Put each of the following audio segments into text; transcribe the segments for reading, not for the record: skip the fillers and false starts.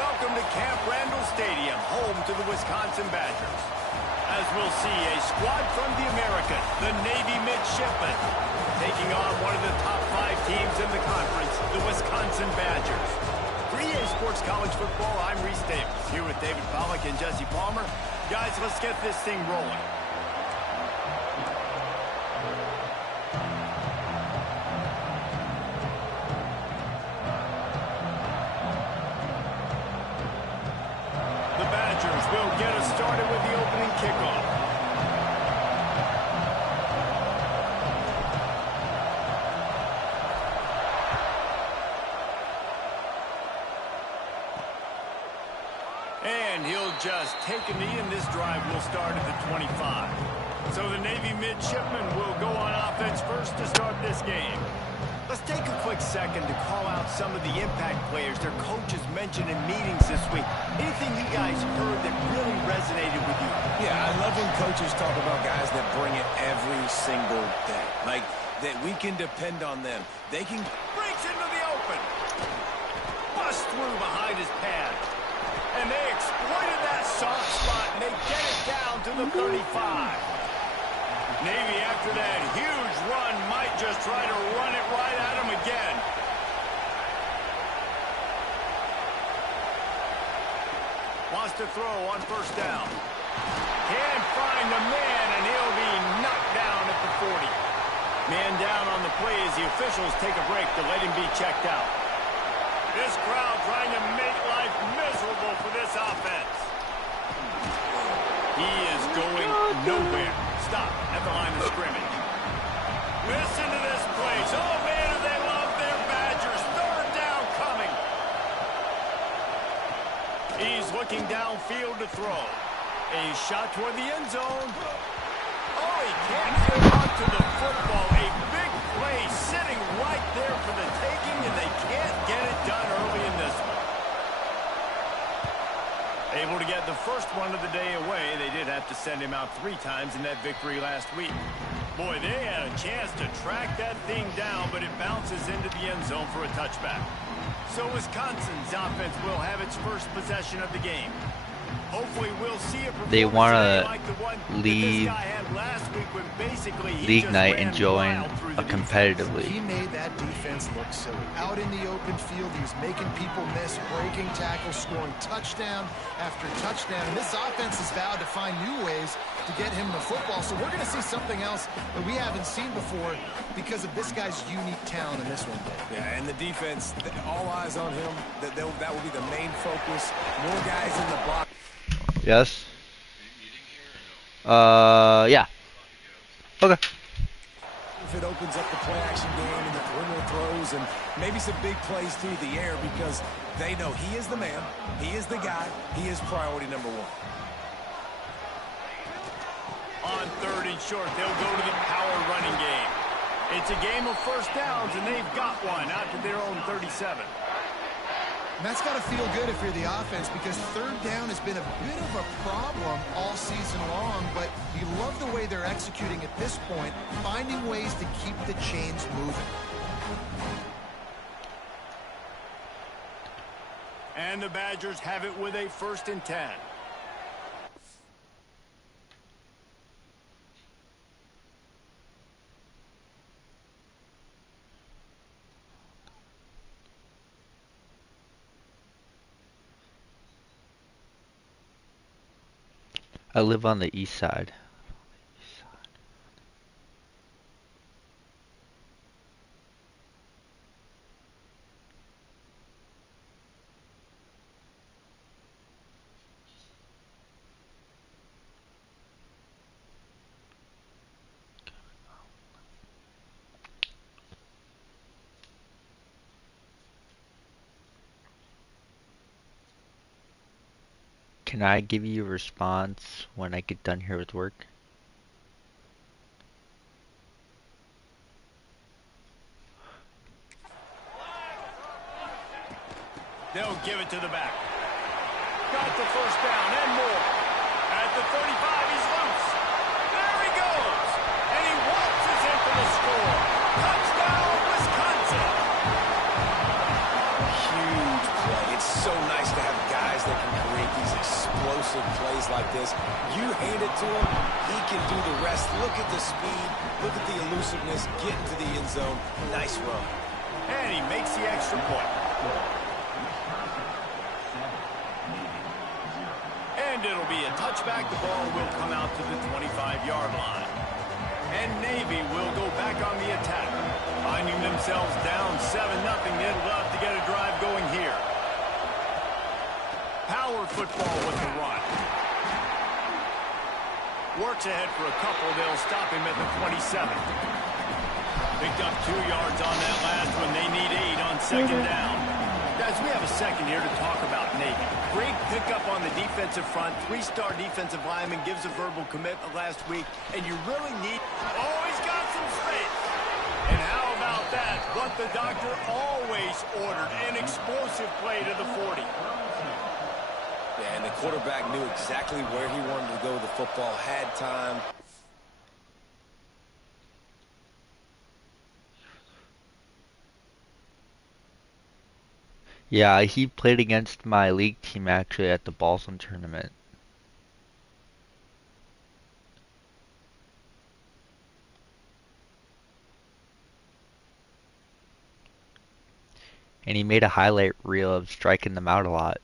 welcome to Camp Randall Stadium, home to the Wisconsin Badgers. As we'll see, a squad from the American, the Navy Midshipmen, taking on one of the top 5 teams in the conference, the Wisconsin Badgers. For EA Sports College Football, I'm Reese Davis, here with David Pollack and Jesse Palmer. Guys, let's get this thing rolling. Will get us started with the opening kickoff. And he'll just take a knee, and this drive will start at the 25. So the Navy Midshipmen will go on offense first to start this game. Let's take a quick second to call out some of the impact players their coaches mentioned in meetings this week. Anything you guys heard that really resonated with you? Yeah, I love when coaches talk about guys that bring it every single day. Like, that we can depend on them. They can... Breaks into the open. Bust through behind his pad. And they exploited that soft spot, and they get it down to the 35. Navy, after that huge run, might just try to run it right at him again. Wants to throw on first down. Can't find the man, and he'll be knocked down at the 40. Man down on the play as the officials take a break to let him be checked out. This crowd trying to make life miserable for this offense. He is going nowhere. Stop at the line of scrimmage. Listen to this place. Oh, man, do they love their Badgers. Third down coming. He's looking downfield to throw. A shot toward the end zone. Oh, he can't hold on to the football. A big play sitting right there for the taking, and they can't get it done early in this one. Able to get the first one of the day away. They did have to send him out 3 times in that victory last week. Boy, they had a chance to track that thing down, but it bounces into the end zone for a touchback. So Wisconsin's offense will have its first possession of the game. Hopefully we'll see a they want to like the one leave last week when basically league night and join a competitive league. He made that defense look silly. Out in the open field, he was making people miss, breaking tackles, scoring touchdown after touchdown. And this offense has vowed to find new ways to get him the football. So we're going to see something else that we haven't seen before because of this guy's unique talent in this one. Yeah, and the defense, all eyes on him. That will be the main focus. More guys in the box. Yes. Yeah. Okay. If it opens up the play action game and the perimeter throws and maybe some big plays through the air because they know he is the man, he is the guy, he is priority number 1. On 3rd and short, they'll go to the power running game. It's a game of first downs, and they've got one out to their own 37. And that's got to feel good if you're the offense because 3rd down has been a bit of a problem all season long, but you love the way they're executing at this point, finding ways to keep the chains moving. And the Badgers have it with a 1st and 10. I live on the east side. Can I give you a response when I get done here with work? They'll give it to the back. Got the first down and more. At the 35, he's loose. There he goes. And he waltzes in for the score. Touchdown, Wisconsin. Huge play. It's so nice to have a guy explosive plays like this. You hand it to him, he can do the rest. Look at the speed, look at the elusiveness, get into the end zone. Nice run. And he makes the extra point. And it'll be a touchback. The ball will come out to the 25-yard line. And Navy will go back on the attack. Finding themselves down 7-0. They'd love to get a drive going here. Power football with the run. Works ahead for a couple. They'll stop him at the 27. Picked up 2 yards on that last one. They need 8 on second down. Guys, we have a second here to talk about Navy. Great pickup on the defensive front. 3-star defensive lineman gives a verbal commitment last week. And you really need... Oh, he's got some space. And how about that? What the doctor always ordered. An explosive play to the 40. Yeah, and the quarterback knew exactly where he wanted to go with the football, had time. Yeah, he played against my league team actually at the Balsam tournament. And he made a highlight reel of striking them out a lot.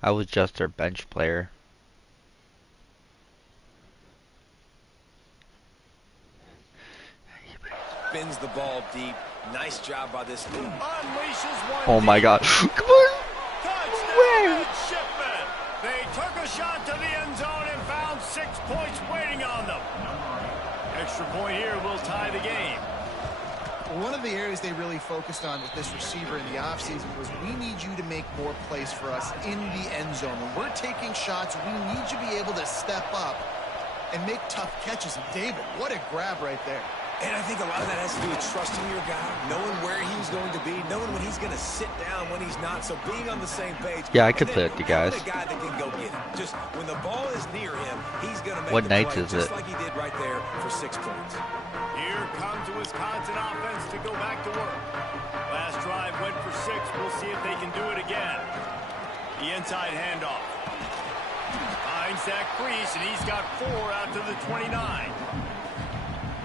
I was just their bench player. Spins the ball deep. Nice job by this team. Unleashes one. Oh my god. Come on! Touchdown, Shipman. They took a shot to the end zone and found 6 points waiting on them. Extra point here will tie the game. One of the areas they really focused on with this receiver in the offseason was we need you to make more plays for us in the end zone. When we're taking shots, we need you to be able to step up and make tough catches. And David, what a grab right there. And I think a lot of that has to do with trusting your guy, knowing where he's going to be, knowing when he's going to sit down, when he's not. So being on the same page. Yeah, I could play with you guys. A guy that can go get it. Just when the ball is near him, he's going to make What the night play, is just it? like he did right there for 6 points. Here comes the Wisconsin offense to go back to work. Last drive went for 6. We'll see if they can do it again. The inside handoff. Finds that crease, and he's got 4 out to the 29.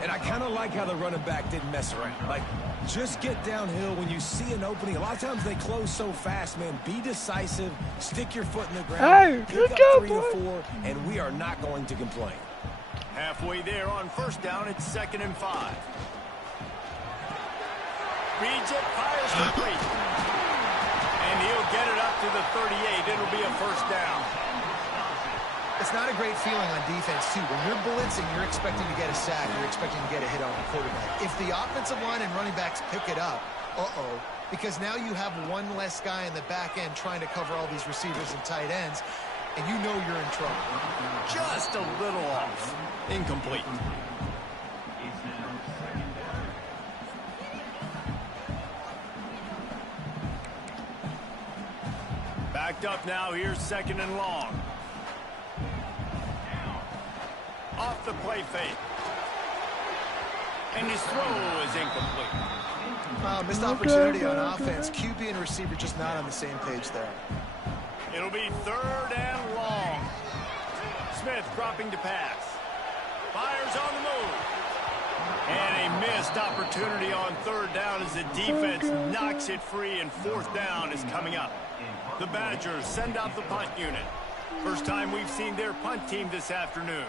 And I kind of like how the running back didn't mess around. Like, just get downhill when you see an opening. A lot of times they close so fast, man. Be decisive. Stick your foot in the ground. Hey, pick good up job, 3 or boy. 4, and we are not going to complain. Halfway there on first down, it's 2nd and 5. Reads it, fires complete. And he'll get it up to the 38. It'll be a first down. It's not a great feeling on defense, too. When you're blitzing, you're expecting to get a sack. You're expecting to get a hit on the quarterback. If the offensive line and running backs pick it up, because now you have one less guy in the back end trying to cover all these receivers and tight ends, and you know you're in trouble. Just a little off. Incomplete. Backed up now. Here's 2nd and long. Off the play fake. And his throw is incomplete. Missed opportunity on offense. QB and receiver just not on the same page there. It'll be 3rd and long. Smith dropping to pass. Fires on the move. And a missed opportunity on 3rd down as the defense knocks it free, and 4th down is coming up. The Badgers send out the punt unit. First time we've seen their punt team this afternoon.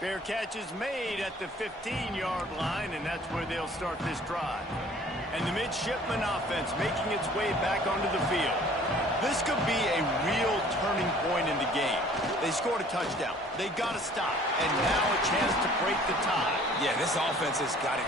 Fair catch is made at the 15-yard line, and that's where they'll start this drive. And the midshipman offense making its way back onto the field. This could be a real turning point in the game. They scored a touchdown. They got to stop. And now a chance to break the tie. Yeah, this offense has got it.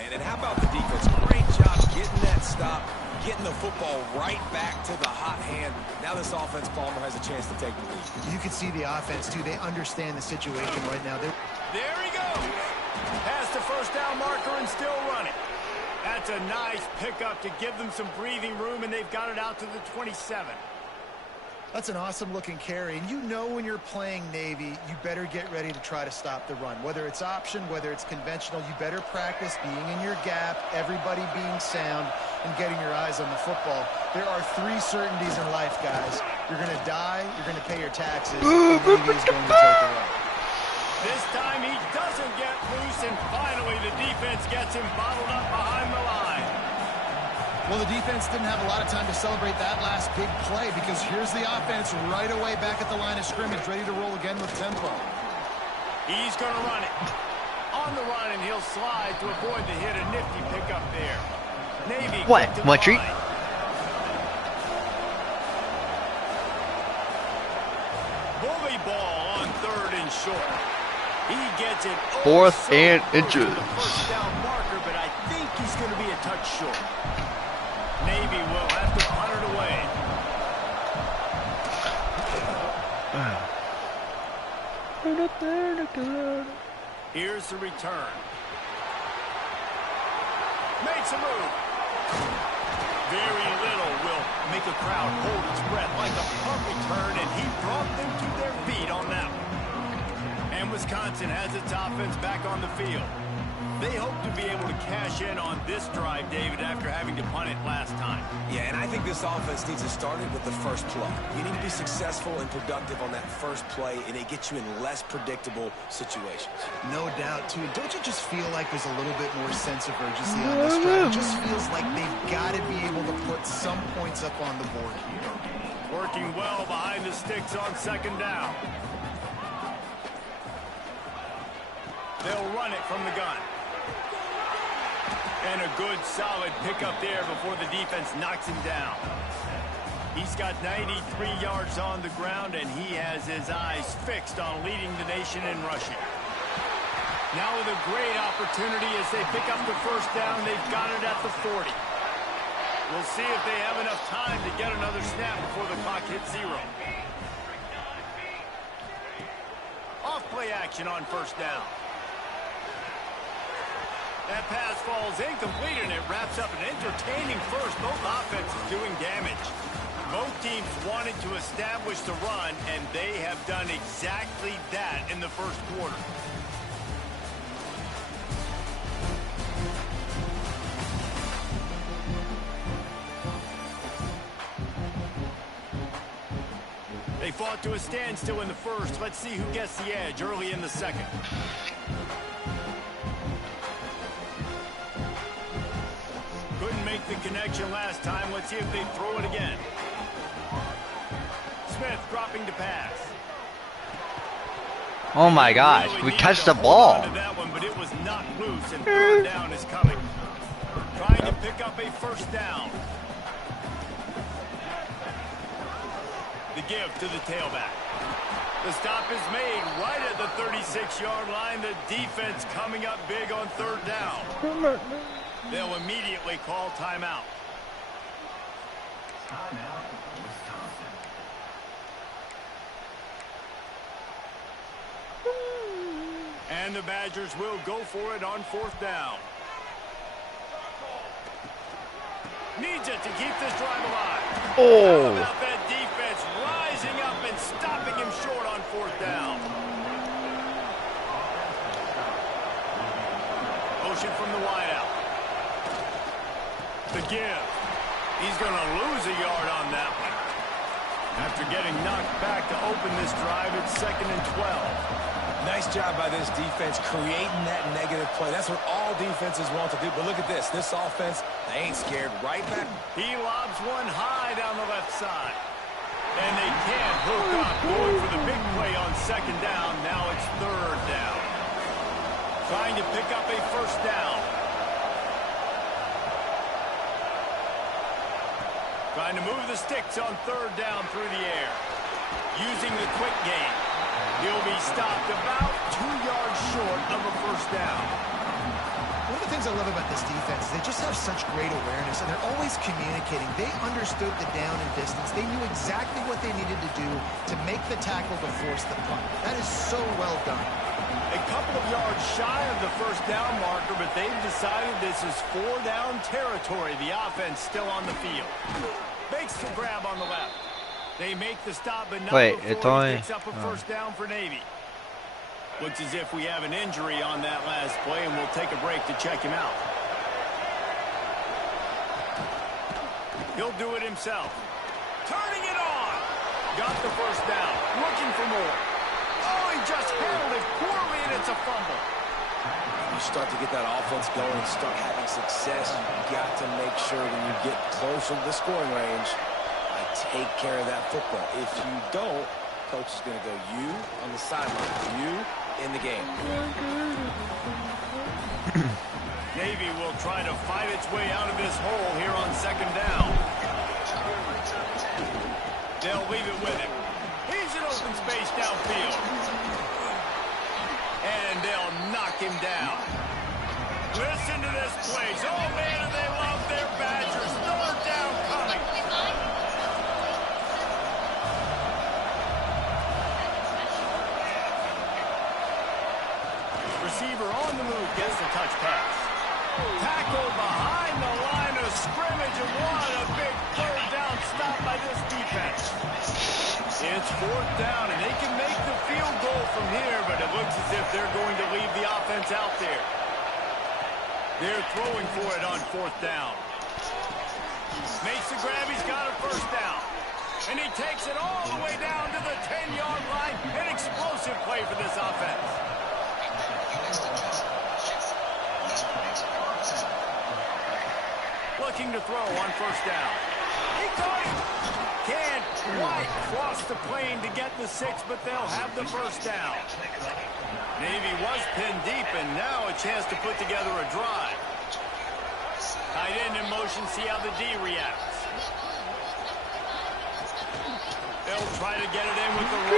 And how about the defense? Great job getting that stop, getting the football right back to the hot hand. Now this offense, Palmer, has a chance to take the lead. You can see the offense, too. They understand the situation right now. There he goes. Past the first down marker and still running. That's a nice pickup to give them some breathing room, and they've got it out to the 27. That's an awesome-looking carry. And you know when you're playing Navy, you better get ready to try to stop the run. Whether it's option, whether it's conventional, you better practice being in your gap, everybody being sound, and getting your eyes on the football. There are 3 certainties in life, guys. You're going to die, you're going to pay your taxes, and Navy is going to take the run. This time he doesn't get loose, and finally the defense gets him bottled up behind the line. Well, the defense didn't have a lot of time to celebrate that last big play because here's the offense right away back at the line of scrimmage, ready to roll again with tempo. He's going to run it. On the run, and he'll slide to avoid the hit. A nifty pickup there. Navy. What? One treat? Bully ball on 3rd and short. He gets it. 4th and inches. First down marker, but I think he's going to be a touch short. Navy will have to punt it away. Here's the return. Makes a move. Very little will make a crowd hold its breath like a punt return, and he brought them to their feet on that one. And Wisconsin has its offense back on the field. They hope to be able to cash in on this drive, David, after having to punt it last time. Yeah, and I think this offense needs to start it with the first play. You need to be successful and productive on that first play, and it gets you in less predictable situations. No doubt, too. Don't you just feel like there's a little bit more sense of urgency on this drive? It just feels like they've got to be able to put some points up on the board here. Working well behind the sticks on 2nd down. They'll run it from the gun. And a good, solid pickup there before the defense knocks him down. He's got 93 yards on the ground, and he has his eyes fixed on leading the nation in rushing. Now with a great opportunity as they pick up the first down, they've got it at the 40. We'll see if they have enough time to get another snap before the clock hits 0. Off play action on 1st down. That pass falls incomplete, and it wraps up an entertaining first. Both offenses doing damage. Both teams wanted to establish the run, and they have done exactly that in the first quarter. They fought to a standstill in the first. Let's see who gets the edge early in the second. Couldn't make the connection last time. Let's see if they throw it again. Smith dropping to pass. Oh my gosh, we touched the ball. That one, but it was not loose, and 3rd down is coming. Trying to pick up a first down. The give to the tailback. The stop is made right at the 36-yard line. The defense coming up big on 3rd down. They'll immediately call timeout. And the Badgers will go for it on 4th down. Needs it to keep this drive alive. Oh. How about that defense rising up and stopping him short on 4th down. Motion from the wideout. The give. He's going to lose a yard on that one. After getting knocked back to open this drive, it's 2nd and 12. Nice job by this defense creating that negative play. That's what all defenses want to do. But look at this. This offense, they ain't scared. Right back. He lobs one high down the left side. And they can't hook up. Going for the big play on 2nd down. Now it's 3rd down. Trying to pick up a first down. Trying to move the sticks on 3rd down through the air. Using the quick game. He'll be stopped about 2 yards short of a first down. One of the things I love about this defense is they just have such great awareness, and they're always communicating. They understood the down and distance. They knew exactly what they needed to do to make the tackle to force the punt. That is so well done. A couple of yards shy of the first down marker, but they've decided this is 4-down territory. The offense still on the field. Makes the grab on the left. They make the stop, but not before he picks up a first down for Navy. Looks as if we have an injury on that last play, and we'll take a break to check him out. He'll do it himself. Turning it on. Got the first down. Looking for more. Oh, he just handled it poorly, and it's a fumble. You start to get that offense going and start having success, you got to make sure when you get closer to the scoring range, take care of that football. If you don't, coach is going to go you on the sideline, you in the game. Navy will try to fight its way out of this hole here on second down. They'll leave it with him. He's in open space downfield. And they'll knock him down. Listen to this place. Oh, man, do they love their Badgers. Third down coming. Receiver on the move gets the touch pass. Tackle behind the line of scrimmage, and what a big third down stop by this defense. It's fourth down, and they can make the field goal from here, but it looks as if they're going to leave the offense out there. They're throwing for it on fourth down. Makes the grab, he's got a first down. And he takes it all the way down to the 10-yard line. An explosive play for this offense. Looking to throw on first down. He caught it. Can't quite cross the plane to get the 6, but they'll have the first down. Navy was pinned deep, and now a chance to put together a drive. Tight end in motion, see how the D reacts. They'll try to get it in with the run.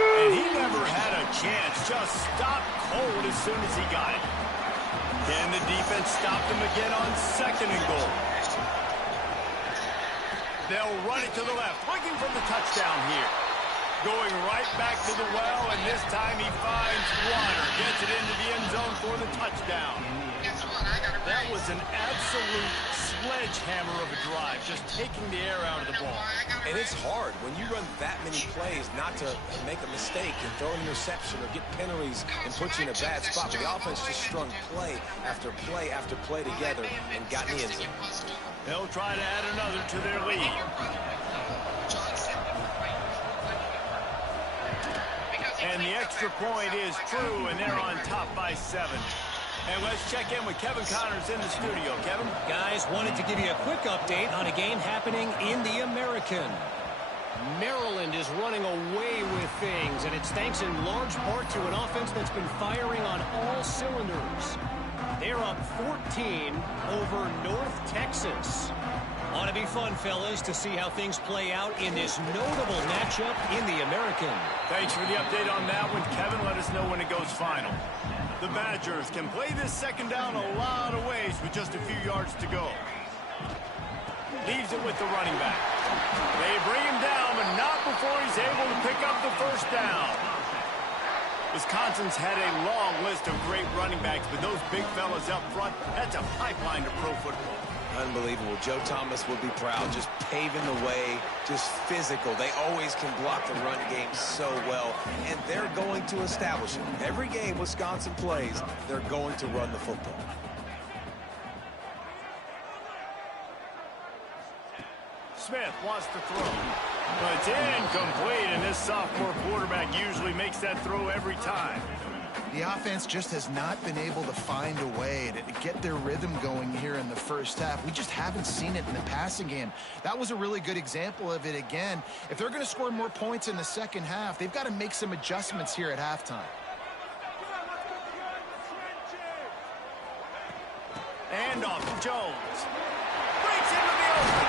And he never had a chance, just stopped cold as soon as he got it. Can the defense stop them again on second and goal? They'll run it to the left, looking for the touchdown here. Going right back to the well, and this time he finds water. Gets it into the end zone for the touchdown. That was an absolute sledgehammer of a drive, just taking the air out of the ball. And it's hard when you run that many plays not to make a mistake and throw an interception or get penalties and put you in a bad spot. But the offense just strung play after play after play together and got in the end zone. They'll try to add another to their lead. And the extra point is true, and they're on top by 7. And let's check in with Kevin Connors in the studio. Kevin? Guys, wanted to give you a quick update on a game happening in the American. Maryland is running away with things, and it's thanks in large part to an offense that's been firing on all cylinders. They're up 14 over North Texas. Ought to be fun, fellas, to see how things play out in this notable matchup in the American. Thanks for the update on that one, Kevin. Let us know when it goes final. The Badgers can play this second down a lot of ways with just a few yards to go. Leaves it with the running back. They bring him down, but not before he's able to pick up the first down. Wisconsin's had a long list of great running backs, but those big fellas up front, that's a pipeline to pro football. Unbelievable. Joe Thomas will be proud, just paving the way, just physical. They always can block the run game so well, and they're going to establish it. Every game Wisconsin plays, they're going to run the football. Smith wants to throw, but it's incomplete, and this sophomore quarterback usually makes that throw every time. The offense just has not been able to find a way to get their rhythm going here in the first half. We just haven't seen it in the passing game. That was a really good example of it again. If they're going to score more points in the second half, they've got to make some adjustments here at halftime. And off to Jones. Breaks into the open.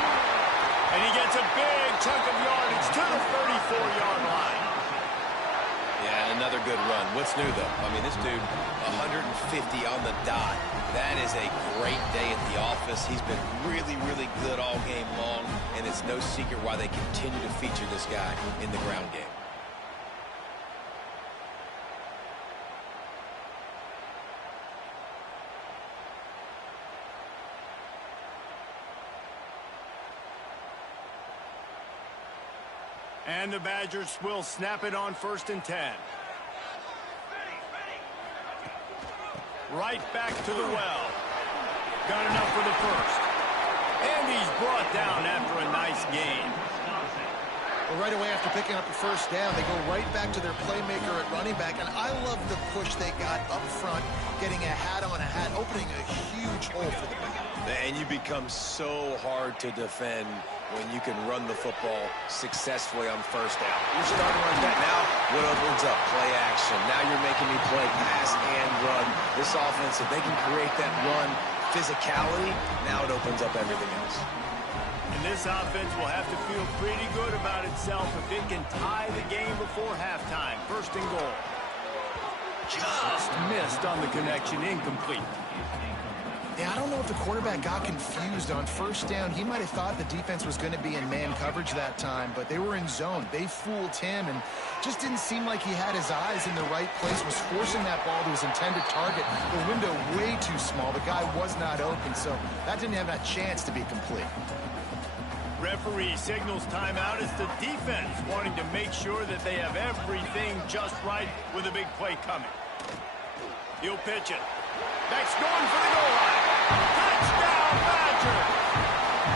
And he gets a big chunk of yardage to the 34-yard line. Yeah, Another good run. What's new, though? I mean, this dude, 150 on the dot. That is a great day at the office. He's been really, really good all game long, and it's no secret why they continue to feature this guy in the ground game. And the Badgers will snap it on 1st and 10. Right back to the well. Got enough for the first. And he's brought down after a nice gain. Well, right away after picking up the first down, they go right back to their playmaker at running back. And I love the push they got up front, getting a hat on a hat, opening a huge hole for the back. And you become so hard to defend when you can run the football successfully on first down. You're starting like that. Now, what opens up? Play action. Now you're making me play pass and run. This offense, if they can create that run physicality, now it opens up everything else. And this offense will have to feel pretty good about itself if it can tie the game before halftime. 1st and goal. Just missed on the connection. Incomplete. Yeah, I don't know if the quarterback got confused on first down. He might have thought the defense was going to be in man coverage that time, but they were in zone. They fooled him and just didn't seem like he had his eyes in the right place, was forcing that ball to his intended target. The window way too small. The guy was not open, so that didn't have that chance to be complete. Referee signals timeout as the defense wanting to make sure that they have everything just right with a big play coming. He'll pitch it. That's going for the goal line. Touchdown, Badger.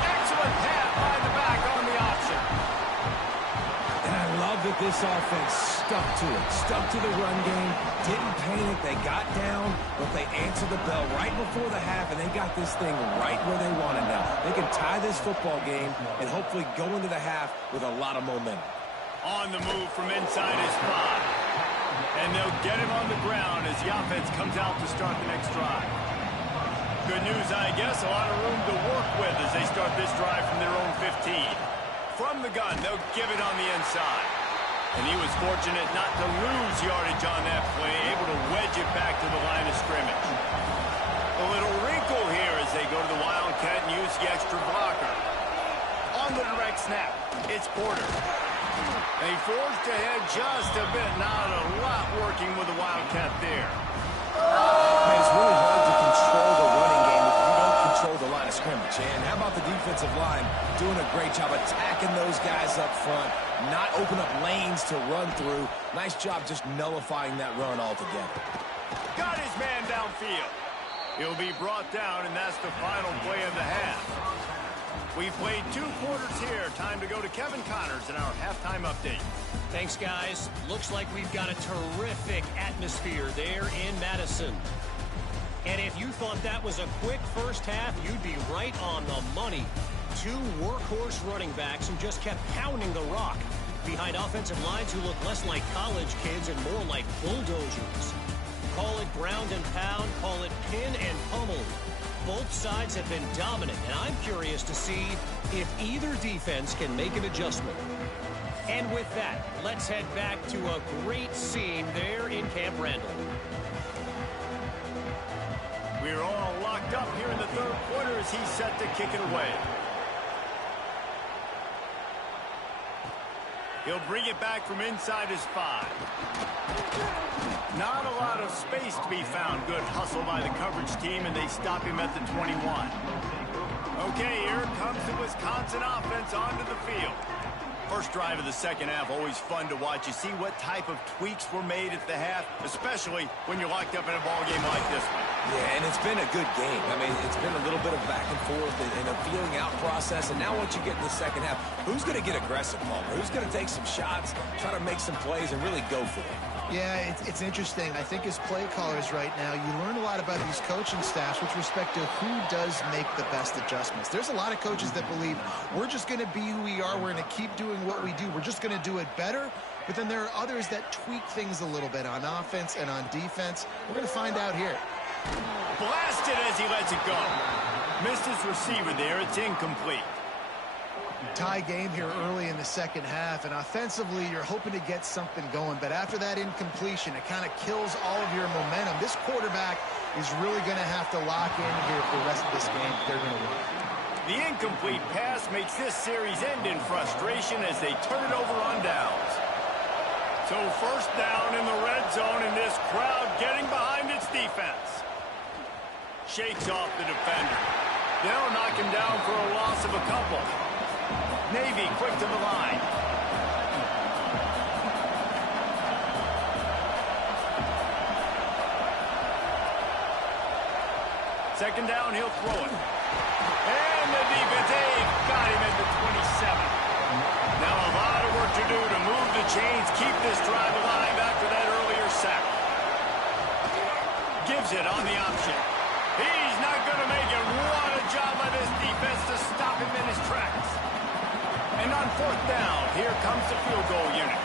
Excellent pass by the back on the option. And I love that this offense stuck to it. Stuck to the run game. Didn't panic. They got down, but they answered the bell right before the half, and they got this thing right where they want it now. They can tie this football game and hopefully go into the half with a lot of momentum. On the move from inside his 5. And they'll get him on the ground as the offense comes out to start the next drive. Good news, I guess. A lot of room to work with as they start this drive from their own 15. From the gun, they'll give it on the inside. And he was fortunate not to lose yardage on that play, able to wedge it back to the line of scrimmage. A little wrinkle here as they go to the Wildcat and use the extra blocker. On the direct snap, it's Porter. They forged ahead just a bit. Not a lot working with the Wildcat there. Man, it's really hard to control the running game if you don't control the line of scrimmage. And how about the defensive line doing a great job attacking those guys up front, not open up lanes to run through. Nice job just nullifying that run altogether. Got his man downfield. He'll be brought down, and that's the final play of the half. We've played 2 quarters here. Time to go to Kevin Connors in our halftime update. Thanks, guys. Looks like we've got a terrific atmosphere there in Madison. And if you thought that was a quick first half, you'd be right on the money. 2 workhorse running backs who just kept pounding the rock behind offensive lines who look less like college kids and more like bulldozers. Call it ground and pound, call it pin and pummel. Both sides have been dominant, and I'm curious to see if either defense can make an adjustment. And with that, let's head back to a great scene there in Camp Randall. We're all locked up here in the 3rd quarter as he's set to kick it away. He'll bring it back from inside his 5. Not a lot of space to be found. Good hustle by the coverage team, and they stop him at the 21. Okay, here comes the Wisconsin offense onto the field. First drive of the second half, always fun to watch. You see what type of tweaks were made at the half, especially when you're locked up in a ball game like this one. Yeah, and it's been a good game. I mean, it's been a little bit of back and forth and a feeling out process. And now once you get in the second half, who's going to get aggressive, Palmer? Who's going to take some shots, try to make some plays, and really go for it? Yeah, it's interesting. I think as play callers right now, you learn a lot about these coaching staffs with respect to who does make the best adjustments. There's a lot of coaches that believe we're just going to be who we are. We're going to keep doing what we do. We're just going to do it better. But then there are others that tweak things a little bit on offense and on defense. We're going to find out here. Blasted as he lets it go. Missed his receiver there. It's incomplete. Tie game here early in the second half, and offensively you're hoping to get something going, but after that incompletion it kind of kills all of your momentum. This quarterback is really going to have to lock in here for the rest of this game. They're going to win. The incomplete pass makes this series end in frustration as they turn it over on downs. So first down in the red zone, and this crowd getting behind its defense. Shakes off the defender. They'll knock him down for a loss of a couple. Navy quick to the line. Second down, he'll throw it. And the defense got him at the 27. Now a lot of work to do to move the chains, keep this drive alive after that earlier sack. Gives it on the option. He's not going to make it. What a job by this defense to stop him in his tracks. And on fourth down, here comes the field goal unit.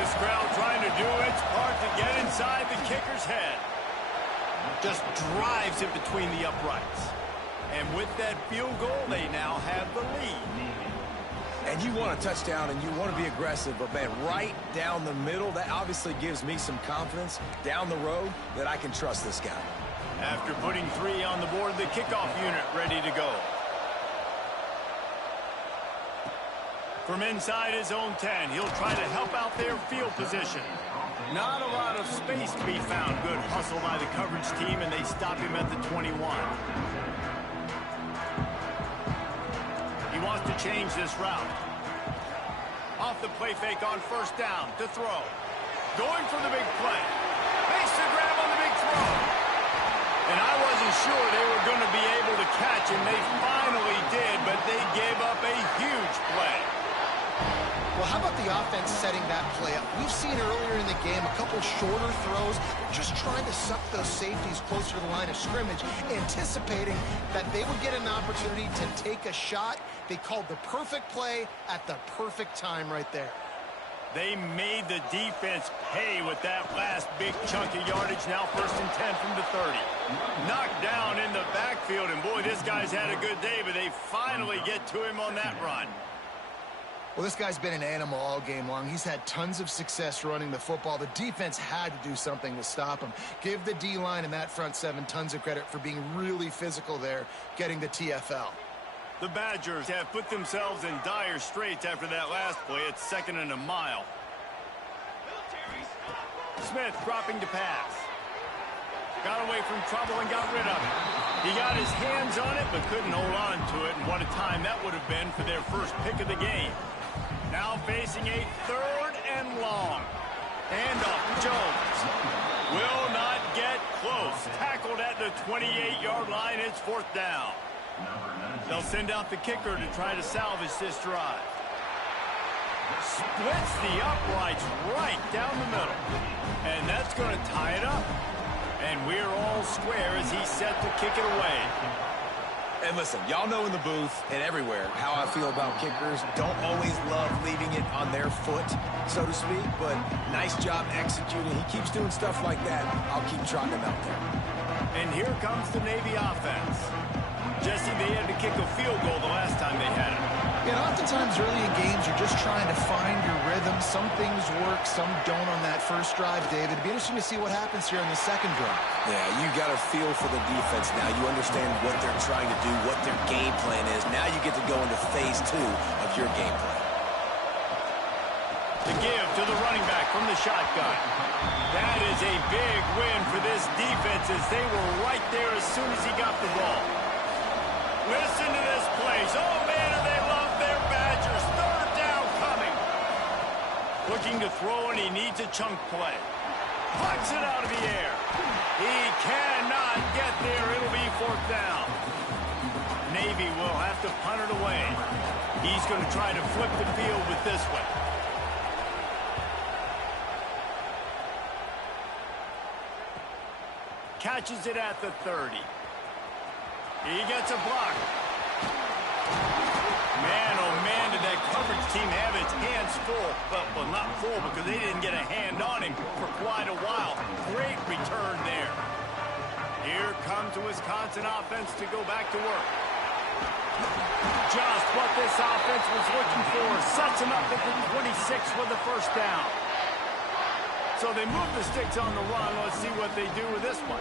This crowd trying to do its part to get inside the kicker's head. Just drives it between the uprights. And with that field goal, they now have the lead. And you want a touchdown and you want to be aggressive, but man, right down the middle, that obviously gives me some confidence down the road that I can trust this guy. After putting 3 on the board, the kickoff unit ready to go. From inside his own 10, he'll try to help out their field position. Not a lot of space to be found. Good hustle by the coverage team, and they stop him at the 21. He wants to change this route. Off the play fake on first down to throw. Going for the big play. Makes the grab on the big throw. And I wasn't sure they were going to be able to catch him. They finally did, but they gave up a huge play. Well, how about the offense setting that play up? We've seen earlier in the game a couple shorter throws, just trying to suck those safeties closer to the line of scrimmage, anticipating that they would get an opportunity to take a shot. They called the perfect play at the perfect time right there. They made the defense pay with that last big chunk of yardage. Now first and 10 from the 30. Knocked down in the backfield, and boy, this guy's had a good day, but they finally get to him on that run. Well, this guy's been an animal all game long. He's had tons of success running the football. The defense had to do something to stop him. Give the D-line and that front seven tons of credit for being really physical there, getting the TFL. The Badgers have put themselves in dire straits after that last play. It's second and a mile. Smith dropping to pass. Got away from trouble and got rid of it. He got his hands on it but couldn't hold on to it, and what a time that would have been for their first pick of the game. Now facing a third and long. Handoff, Jones. Will not get close. Tackled at the 28-yard line. It's fourth down. They'll send out the kicker to try to salvage this drive. Splits the uprights right down the middle. And that's going to tie it up. And we're all square as he's set to kick it away. And listen, y'all know in the booth and everywhere how I feel about kickers. Don't always love leaving it on their foot, so to speak, but nice job executing. He keeps doing stuff like that. I'll keep trotting him out there. And here comes the Navy offense. Jesse, they had to kick a field goal the last time they had it. And oftentimes early in games, you're just trying to find your rhythm. Some things work, some don't on that first drive, David. It'd be interesting to see what happens here on the second drive. Yeah, you got a feel for the defense now. You understand what they're trying to do, what their game plan is. Now you get to go into phase 2 of your game plan. The give to the running back from the shotgun. That is a big win for this defense as they were right there as soon as he got the ball. Listen to this place. Oh, man, and they love their Badgers. Third down coming. Looking to throw, and he needs a chunk play. Plucks it out of the air. He cannot get there. It'll be fourth down. Navy will have to punt it away. He's going to try to flip the field with this one. Catches it at the 30. He gets a block. Man, oh man, did that coverage team have its hands full. Well, not full because they didn't get a hand on him for quite a while. Great return there. Here comes the Wisconsin offense to go back to work. Just what this offense was looking for. Sets him up at the 26 for the first down. So they move the sticks on the run. Let's see what they do with this one.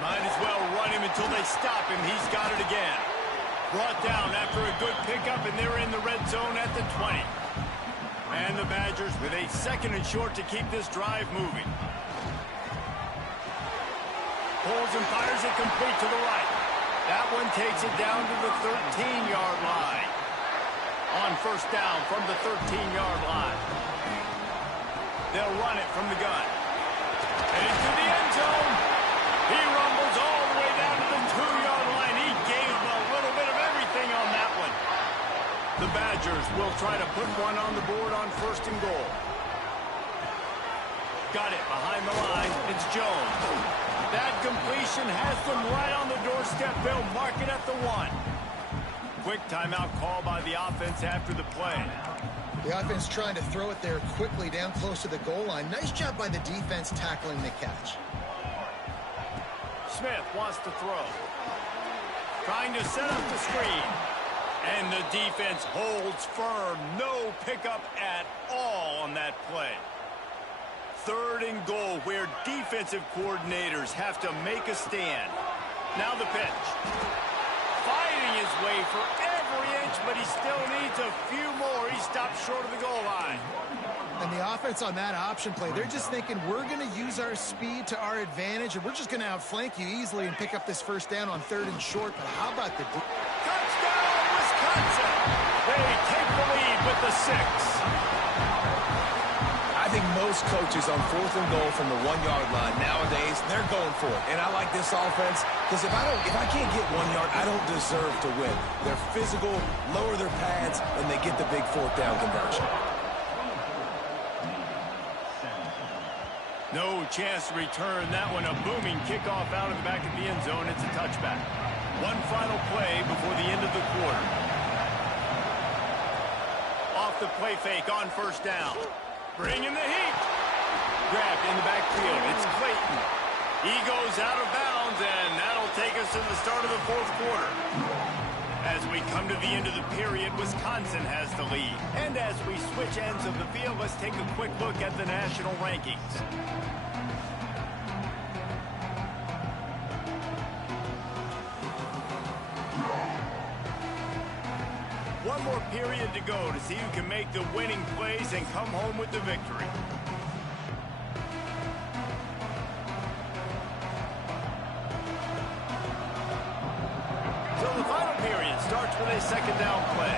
Might as well run him until they stop him. He's got it again. Brought down after a good pickup, and they're in the red zone at the 20. And the Badgers with a 2nd and short to keep this drive moving. Pulls and fires it complete to the right. That one takes it down to the 13-yard line. On first down from the 13-yard line. They'll run it from the gun. And into the end zone. He rumbles all the way down to the 2-yard line. He gave a little bit of everything on that one. The Badgers will try to put one on the board on 1st and goal. Got it behind the line. It's Jones. That completion has them right on the doorstep. They'll mark it at the 1. Quick timeout call by the offense after the play. The offense trying to throw it there quickly down close to the goal line. Nice job by the defense tackling the catch. Smith wants to throw. Trying to set up the screen. And the defense holds firm. No pickup at all on that play. 3rd and goal, where defensive coordinators have to make a stand. Now the pitch. Fighting his way for every inch, but he still needs a few more. He stops short of the goal line. And the offense on that option play, they're just thinking we're going to use our speed to our advantage, and we're just going to outflank you easily and pick up this first down on 3rd and short. But how about the... Touchdown, Wisconsin! They take the lead with the 6. I think most coaches on 4th and goal from the 1-yard line nowadays, they're going for it. And I like this offense because if I can't get 1 yard, I don't deserve to win. They're physical, lower their pads, and they get the big 4th down conversion. No chance to return that one. A booming kickoff out of the back of the end zone. It's a touchback. One final play before the end of the quarter. Off the play fake on first down. Bringing the heat. Grabbed in the backfield. It's Clayton. He goes out of bounds, and that'll take us to the start of the 4th quarter. As we come to the end of the period, Wisconsin has the lead. And as we switch ends of the field, let's take a quick look at the national rankings. One more period to go to see who can make the winning plays and come home with the victory. So the final period starts with a 2nd down play.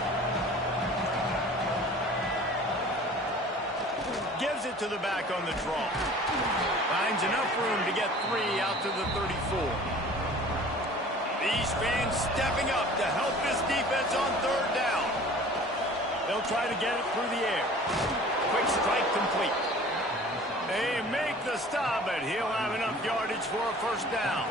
Gives it to the back on the draw. Finds enough room to get 3 out to the 34. These fans stepping up to help this defense on 3rd down. They'll try to get it through the air. Quick strike complete. They make the stop, but he'll have enough yardage for a 1st down.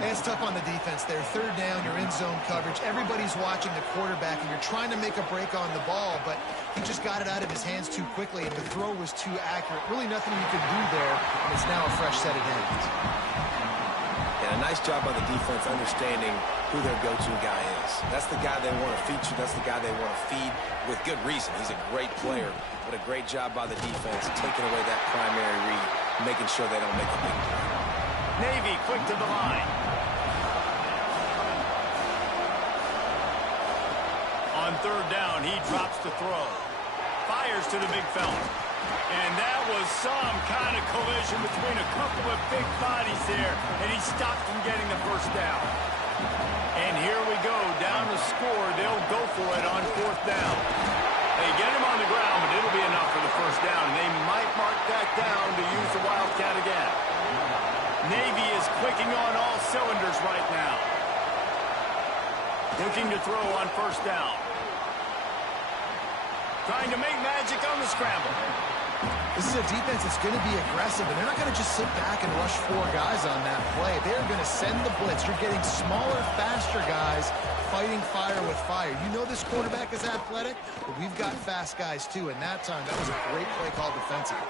It's tough on the defense there. 3rd down, you're in zone coverage. Everybody's watching the quarterback, and you're trying to make a break on the ball, but he just got it out of his hands too quickly, and the throw was too accurate. Really nothing you can do there, and it's now a fresh set of hands. And a nice job by the defense understanding who their go-to guy is. That's the guy they want to feature. That's the guy they want to feed with good reason. He's a great player, but a great job by the defense taking away that primary read, making sure they don't make a big play. Navy quick to the line. On 3rd down, he drops the throw. Fires to the big fella. And that was some kind of collision between a couple of big bodies there, and he stopped from getting the 1st down. And here we go, down to score. They'll go for it on 4th down. They get him on the ground, but it'll be enough for the 1st down. And they might mark that down to use the Wildcat again. Navy is clicking on all cylinders right now. Looking to throw on 1st down. Trying to make magic on the scramble. This is a defense that's going to be aggressive, and they're not going to just sit back and rush 4 guys on that play. They're going to send the blitz. You're getting smaller, faster guys fighting fire with fire. You know this quarterback is athletic, but we've got fast guys too, and that time that was a great play call defensively.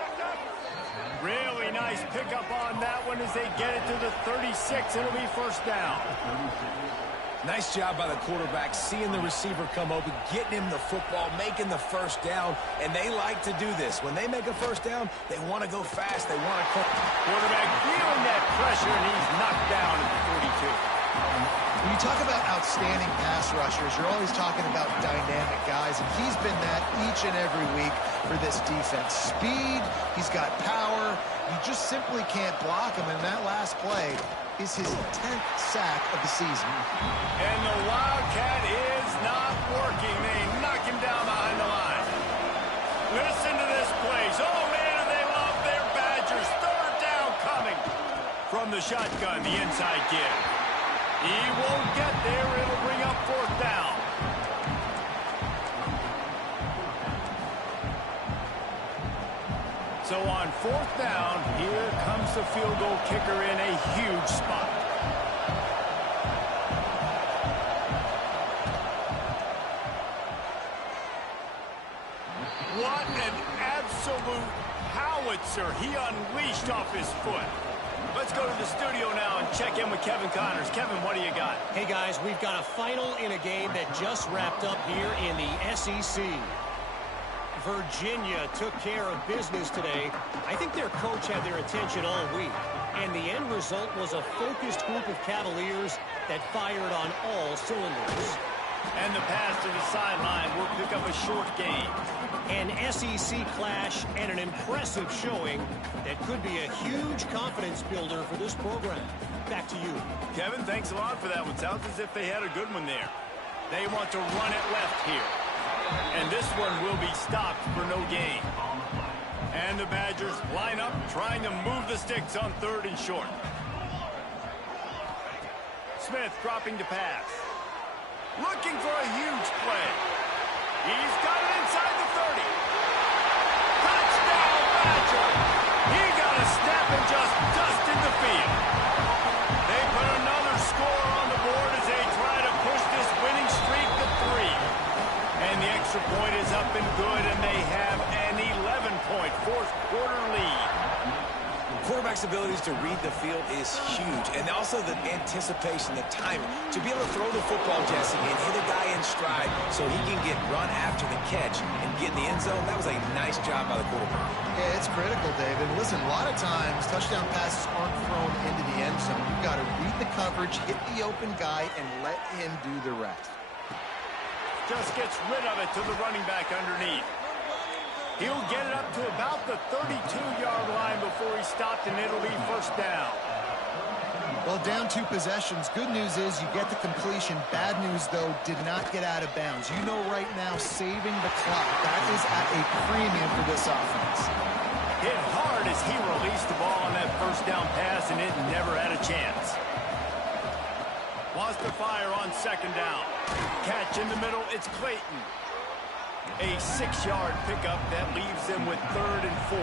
Really nice pickup on that one as they get it to the 36. It'll be 1st down. Nice job by the quarterback, seeing the receiver come open, getting him the football, making the first down, and they like to do this. When they make a first down, they want to go fast. They want to cut. Quarterback feeling that pressure, and he's knocked down at the 42. When you talk about outstanding pass rushers, you're always talking about dynamic guys, and he's been that each and every week for this defense. Speed, he's got power. You just simply can't block him, and that last play is his 10th sack of the season. And the Wildcat is not working. They knock him down behind the line. Listen to this place. Oh, man, and they love their Badgers. Third down coming. From the shotgun, the inside give. He won't get there. It'll bring up fourth down. So on fourth down, here comes the field goal kicker in a huge spot. What an absolute howitzer he unleashed off his foot. Let's go to the studio now and check in with Kevin Connors. Kevin, what do you got? Hey, guys, we've got a final in a game that just wrapped up here in the SEC. Virginia took care of business today. I think their coach had their attention all week, and the end result was a focused group of Cavaliers that fired on all cylinders. And the pass to the sideline will pick up a short gain. An SEC clash and an impressive showing that could be a huge confidence builder for this program. Back to you. Kevin, thanks a lot for that one. Sounds as if they had a good one there. They want to run it left here. And this one will be stopped for no gain. And the Badgers line up, trying to move the sticks on third and short. Smith dropping to pass. Looking for a huge play. He's got it inside the 30. Touchdown, Badger! He got a snap and just dusted the field. They put another score on the board as they try to push this winning streak to 3. And the extra point is up and good, and they have an 11-point fourth-quarter lead. Quarterback's abilities to read the field is huge, and also the anticipation, the timing. To be able to throw the football, Jesse, and hit a guy in stride so he can get run after the catch and get in the end zone, that was a nice job by the quarterback. Yeah, it's critical, David. Listen, a lot of times touchdown passes aren't thrown into the end zone. You've got to read the coverage, hit the open guy, and let him do the rest. Just gets rid of it to the running back underneath. He'll get it up to about the 32-yard line before he's stopped, and it'll be first down. Well, down 2 possessions. Good news is you get the completion. Bad news, though, did not get out of bounds. You know right now, saving the clock, that is at a premium for this offense. Hit hard as he released the ball on that first down pass, and it never had a chance. Wants to fire on second down. Catch in the middle, it's Clayton. A 6-yard pickup that leaves them with 3rd and 4.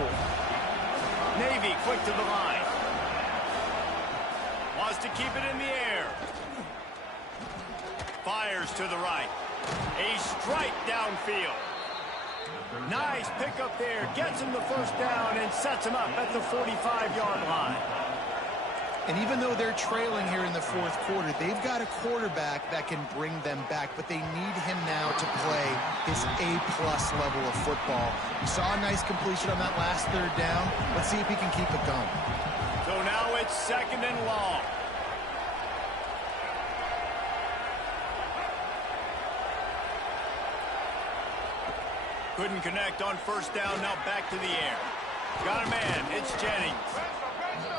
Navy quick to the line. Wants to keep it in the air. Fires to the right. A strike downfield. Nice pickup there. Gets him the first down and sets him up at the 45-yard line. And even though they're trailing here in the fourth quarter, they've got a quarterback that can bring them back, but they need him now to play his A-plus level of football. We saw a nice completion on that last third down. Let's see if he can keep it going. So now it's 2nd and long. Couldn't connect on first down, now back to the air. Got a man, it's Jennings.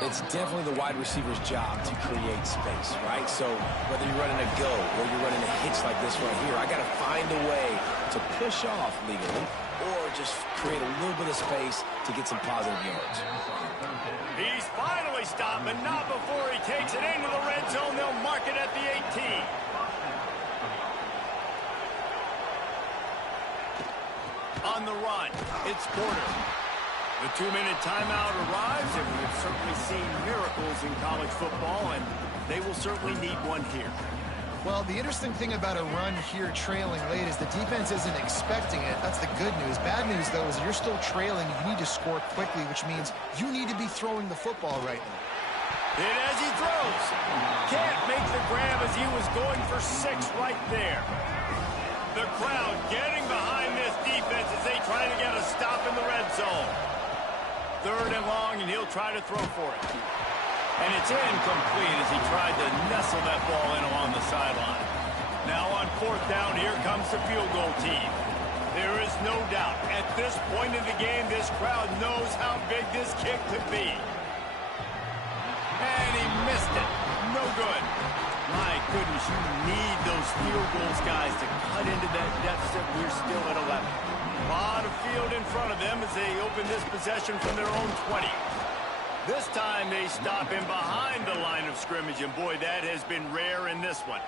It's definitely the wide receiver's job to create space, right? So whether you're running a go or you're running a hitch like this right here, I got to find a way to push off legally or just create a little bit of space to get some positive yards. He's finally stopped, but not before he takes it into the red zone. They'll mark it at the 18. On the run, it's Porter. The 2-minute timeout arrives, and we've certainly seen miracles in college football, and they will certainly need one here. Well, the interesting thing about a run here trailing late is the defense isn't expecting it. That's the good news. Bad news, though, is you're still trailing. You need to score quickly, which means you need to be throwing the football right now. Hit as he throws. Can't make the grab as he was going for 6 right there. The crowd getting behind this defense as they try to get a stop in the red zone. 3rd and long, and he'll try to throw for it. And it's incomplete as he tried to nestle that ball in along the sideline. Now on 4th down, here comes the field goal team. There is no doubt, at this point in the game, this crowd knows how big this kick could be. And he missed it. No good. My goodness, you need those field goals, guys, to cut into that deficit. We're still at 11. A lot of field in front of them as they open this possession from their own 20. This time they stop him behind the line of scrimmage, and boy, that has been rare in this one.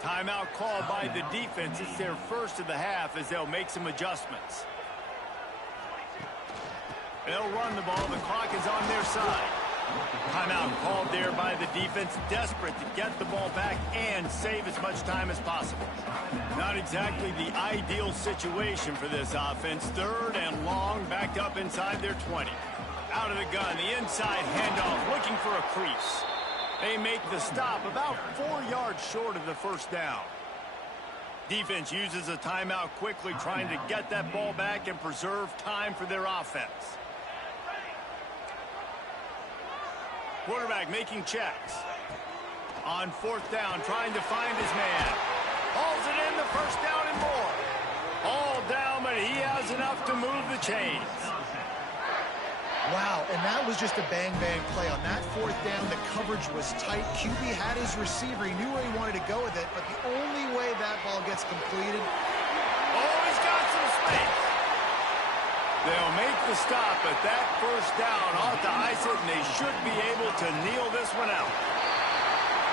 Timeout called by the defense. It's their first of the half as they'll make some adjustments. They'll run the ball. The clock is on their side. Timeout called there by the defense, desperate to get the ball back and save as much time as possible. Not exactly the ideal situation for this offense. 3rd and long, backed up inside their 20. Out of the gun, the inside handoff, looking for a crease. They make the stop about 4 yards short of the 1st down. Defense uses a timeout quickly, trying to get that ball back and preserve time for their offense. Quarterback making checks. On 4th down, trying to find his man. Hauls it in, the 1st down and more. All down, but he has enough to move the chains. Wow, and that was just a bang-bang play. On that 4th down, the coverage was tight. QB had his receiver. He knew where he wanted to go with it, but the only way that ball gets completed... Oh, he's got some space. They'll make the stop, but that 1st down ought to ice it, and they should be able to kneel this one out.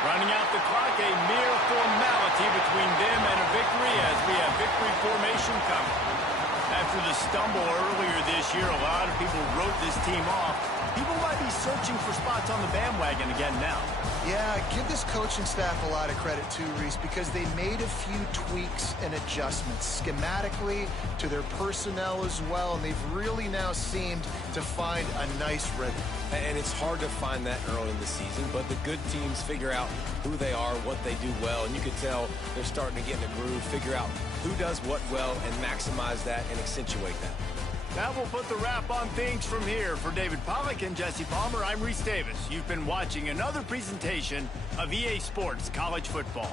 Running out the clock, a mere formality between them and a victory as we have victory formation coming. After the stumble earlier this year, a lot of people wrote this team off. People might be searching for spots on the bandwagon again now. Yeah, give this coaching staff a lot of credit too, Reese, because they made a few tweaks and adjustments schematically to their personnel as well, and they've really now seemed to find a nice rhythm. And it's hard to find that early in the season, but the good teams figure out who they are, what they do well, and you can tell they're starting to get in a groove, figure out who does what well, and maximize that and accentuate that. That will put the wrap on things from here. For David Pollack and Jesse Palmer, I'm Reese Davis. You've been watching another presentation of EA Sports College Football.